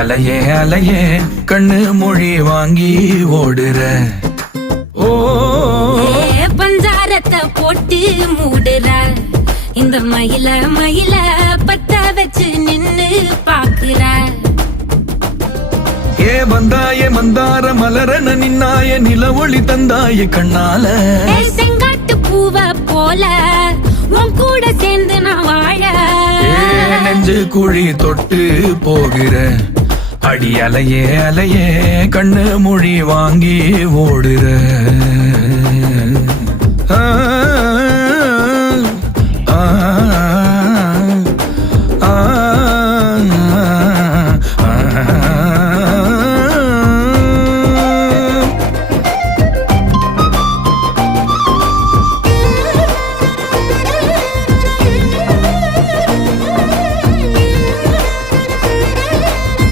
அலையே அலையே கண்ணு மொழி வாங்கி ஓடுற. ஓ பஞ்சாரத்தை போட்டு மூடுற. இந்த மயில மயில பத்த வச்சு நின்னு பாக்குற. ஏ வந்தாய மந்தார மலரன நின்னாய நில ஒளி தந்தாய கண்ணால. செங்காட்டு பூவ போல உன் கூட சேர்ந்து நான் வாழ. நெஞ்சு குழி தொட்டு போகிற. அடி அலையே அலையே கண்ணு மொழி வாங்கி ஓடுற.